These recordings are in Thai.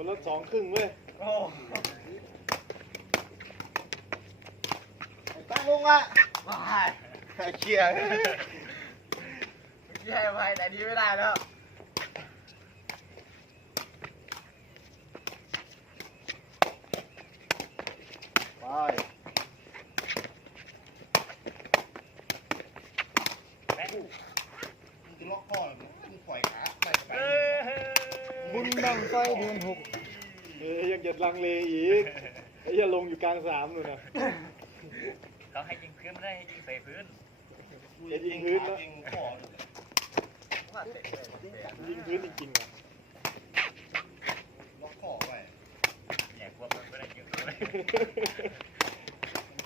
คนละสองครึ่งเว้ยโอ้ตั้งลงอะไม่เขี่ยร์แย่ไปแต่นี้ไม่ได้แล้ว ไป จะล็อกคอหรือมึงปล่อยขาไปไป บุญบังไฟเดือนหก เอยยังจะลังเลอีกไอ้เหี้ยลงอยู่กลางสามหนูนะเขาให้ยิงพื้นไม่ได้ให้ยิงใส่พื้นยิงพื้นแล้วยิงคอยิงพื้นจริงๆอะล็อกคอไว้เนี่กลัวมันไม่ได้ยิงเลย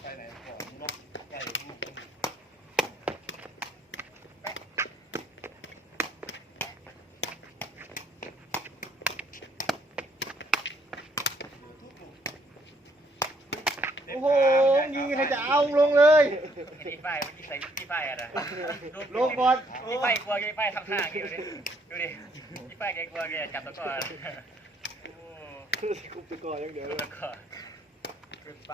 ไปไหนคอมึงล็อกใกล้ลูกมึง โอ้โหยิงให้จะเอาลงเลยที่ป้ายมันยิงใส่ที่ป้ายอะนะลงก่อนที่ป้ายกลัวที่ป้ายทำท่าอย่างนี้ดูดิดูดิที่ป้ายแกกลัวแกจับตะกร้อโอ้คุบตะกออย่างเดียวดูตะกร้อขึ้นไป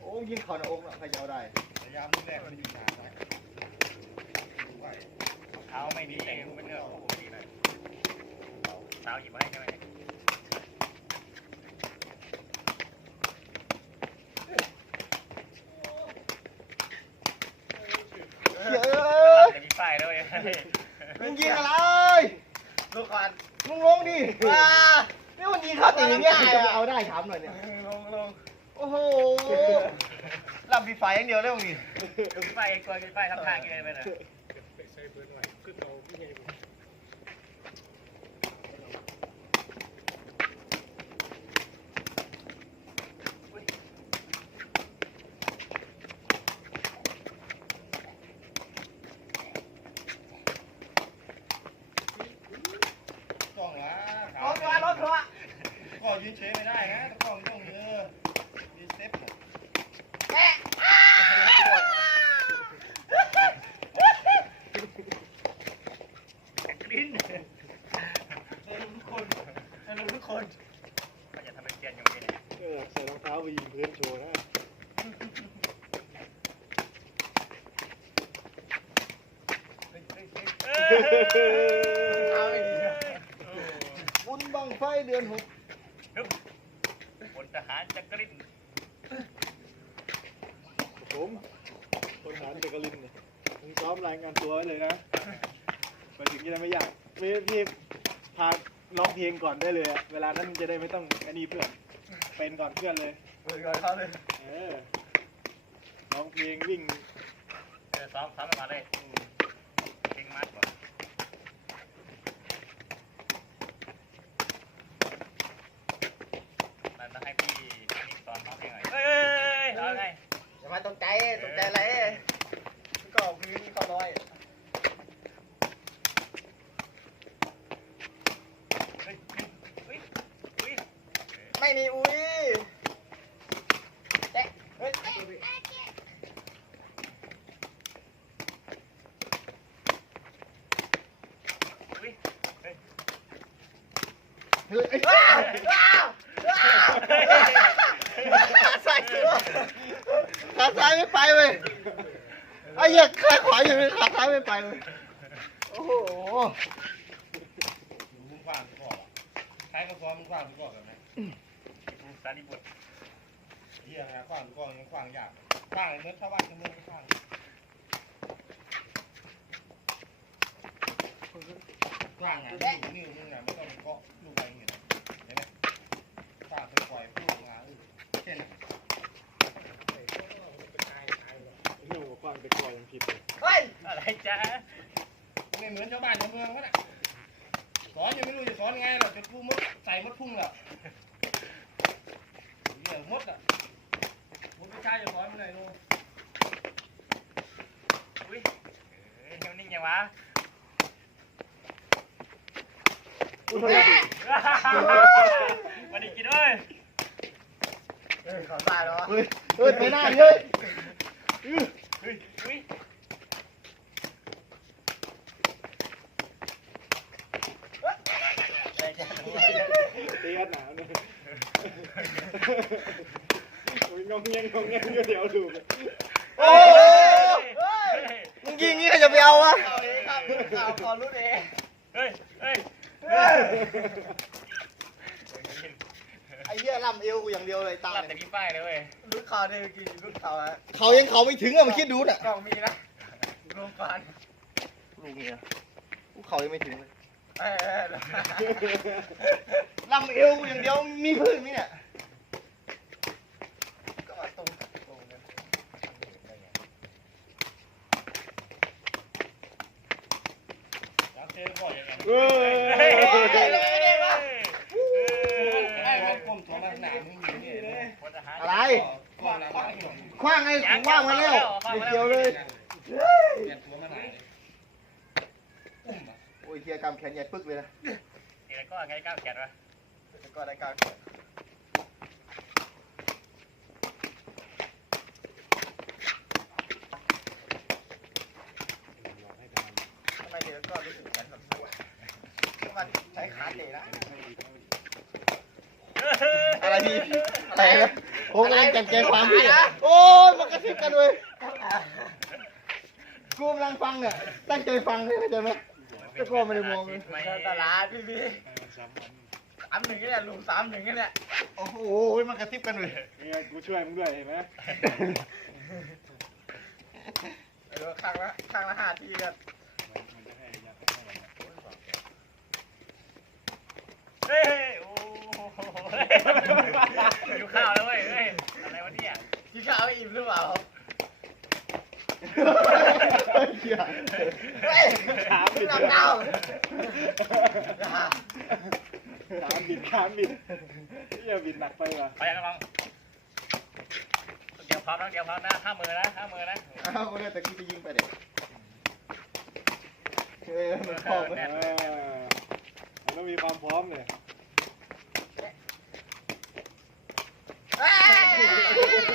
โอ้ยิงเข่าหน้าอกน่ะใครจะเอาได้พยายามลูกแรกมันอยู่นานนะดูไว้เท้าไม่ดีไม่เลือกโอ้โหดีเลยเท้าหยิบมาให้ใช่ไหม เขี่ยเอ้ย จะมีป้ายด้วย มึงยิงอะไรลูกก่อนมึงลงดิว้านี่มันยิงเข้าตีเนี่ยใครจะเอาได้ถามหน่อยเนี่ยลงลงโอ้โหลำปีไฟอย่างเดียวได้มึงดิที่ป้ายกลัวที่ป้ายทำท่าอย่างนี้เลยไปเลย ต้องละ รถทัวร์รถทัวร์ คอยืนเฉยไม่ได้นะตะกร้อมันต้องเออมีสเต็ป แม่ กลิ้น เออทุกคนเออทุกคน มันจะทำเป็นเกียนอย่างนี้เนี่ย เออใส่รองเท้าไปยิงพื้นโชว์นะ เอาไม่ดีอะ บุญบังไฟเดือนหกพลทหารจักรินผมคนฐานเดกลินเนี่ยมึงซ้อมรายงานตัวไว้เลยนะไปถึงจะได้ไม่ยากพี่พี่พาร้องเพลงก่อนได้เลยอะเวลานั้นมึงจะได้ไม่ต้องอันนี้เพื่อนเป็นก่อนเพื่อนเลยเปิดก่อนเขาเลยเออร้องเพลงวิ่งเออซ้อมซ้อมมาเลยเพลงมาร์กก่อนมันต้องให้พี่นี่สอนร้องเพลงหน่อยเฮ้ยเอาไง อย่ามาตกใจตกใจอะไรก็พื้นเขาน้อย เฮ้ยเฮ้ยเฮ้ย ไม่อุ้ยแจ๊คเฮ้ยเฮ้ยเฮ้ยเฮ้ยไอ้าวว้าวขาใส่ตัวขาซ้ายไม่ไปเว้ยไอ้เหี้ยขาขวาอยู่เลยขาซ้ายไม่ไปเว้ยโอ้โหมึงกว้างกข้อใครก็ซ้อมมึงกว้างทุกข้อแบบนี้กู สารีบุตรเฮียนะกว้างทุกข้อยังกว้างยากกว้างเหมือนชาวบ้านชาวเมืองกว้างกว้างอะนิ้วนิ้วมึงอะไม่ต้องเกาะลูกไปอย่างเงี้ยเห็นไหมกว้างไปปล่อยพูดมาเออเช่นเรื่องของฟังตะกอยังผิดเลยเฮ้ยอะไรจ๊ะไม่เหมือนชาวบ้านชาวเมืองเขาน่ะสอนยังไม่รู้จะสอนไงหรอกจะพูดมดใส่มดพุ่งแล้วเรื่อง มดอะมดไม่ใช่จะสอนไม่ได้โน่อุ้ยเฮ้ยนิ่งยังวะอุ้ยมาดิกินด้วยเฮ้ยเขาตายแล้วเฮ้ยเฮ้ยไปหน้าเฮ้ยเฮ้ยเฮ้ยอะไรจ๊ะสหนาวเนี่ย งงเงี้ยงงเงี้ยอยู่เดี๋ยวดูโอ้มึงยิงงี้ใครจะไปเอาวะเอาเองครับเอาขอรุ่นเองเฮ้ยเฮ้ยไอ้เหี้ยล่ำเอวกูอย่างเดียวเลยตาหลับแต่พี่ป้ายเลยเว้ยรุ่นเขาเนี่ยกี้รุ่นเขาอะเขายังเขาไม่ถึงอะมึงคิดดูน่ะกล้องมีนะรวมกันลูกเมียกูเขายังไม่ถึงเลย ล่ำเอวกูอย่างเดียวมีพื้นไหมเนี่ยก็มาตรงตรงกันแล้วเจอก่อนยังไงเฮ้ยเฮ้ยไอ้พวกผมตัวหนามึงยิงเนี่ยเลยคนทหารอะไรก่อนหลังบ้านหลงคว้างไอ้กูว่างมาแล้วไม่เกี่ยวเลยเปลี่ยนตัวมาหนาเลยอุ้มอะโอ้ย เทียกรรมแขนใหญ่ปึ๊กเลยนะนี่แล้วก็ไงก้าวแขนวะแล้วก็ได้การทำไมเดี๋ยวก็รู้สึกแขนแบบมันใช้ขาเตะนะอะไรดีอะไรนะผมกำลังจัดใจความพี่อะโอ้ยมันกระซิบกันเลยกูกำลังฟังเนี่ยตั้งใจฟังเลยเข้าใจไหม แต่ก็ไม่ได้มองเลย ไม่ตลาดพี่พี่สามหนึ่งนี่แหละลุงสามหนึ่งนี่แหละโอ้โหมันกระซิบกันเลยเนี่ยกูช่วยมึงด้วยเห็นไหมเออข้างละข้างละห้าทีกันเฮ้ยโอ้โหอยู่ข้าวแล้วเว้ยเฮ้ยอะไรวะเนี่ยกินข้าวอิ่มหรือเปล่า เฮ้ยถามบิดหลับดาถามบิดถามบิดเฮียบิดหนักไปว่ะไปยังน้องเดี๋ยวพร้อมนะเดี๋ยวพร้อมนะห้ามือนะห้ามือนะอ้าวไม่ได้แต่กูจะยิงไปเด็กเฮ้ยมันเข้าไหมเออมันต้องมีความพร้อมเลย เฮ้ย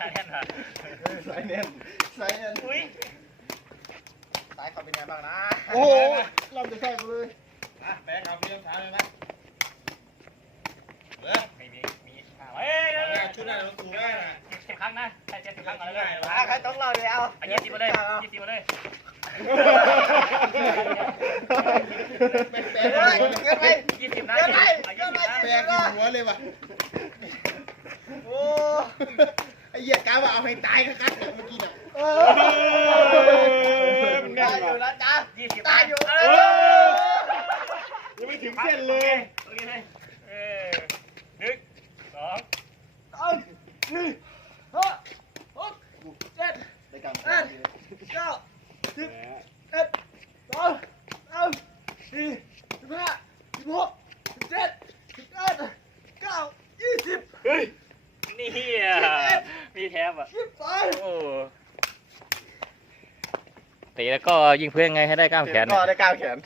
ขาแน่นเหรอสายแน่นสายแน่นอุ้ยสายเขาเป็นไงบ้างนะ โอ้โหลำจะใช่กูเลยอะแปลงเอาเพียงช้าเลยนะเออไม่มีมีเฮ้ยเอาหน้าชุดหน้าเราถูกได้นะสิบครั้งนะใช่เจ็ดสิบครั้งก่อนเลยอะใครต้องเล่าเลยเอาอันยี่สิบมาเลยยี่สิบมาเลยเฮ้ยเกินไปยี่สิบนะเกินไปยี่เกิสินบไปนะเกินไปหัวเลยว่ะโอ้ ไอ้เหี้ยกาว่าเอาให้ตายคักๆเนี่ยเมื่อกี้น่ะมันแน่ได้นอยู่ว่ะนะจ๊ะยี่สิบได้อยู่เอเอออยังไม่ถึงเส้นเลย โอเคเลยเออหนึ่งสองเอาหนึ่งห้าหกเจ็ดได้กรรมแปดเก้าสิบแหมเอ็ดสองสามสี่สิบห้าสิบหกสิบเจ็ดสิบแปดเก้ายี่สิบ เฮ้ย นี่อะมีแท บอะยี่สิบสองโอ้ตีแล้วก็ยิงเพื่อนไงให้ได้กล้ามแขนก็ได้เก้าแขน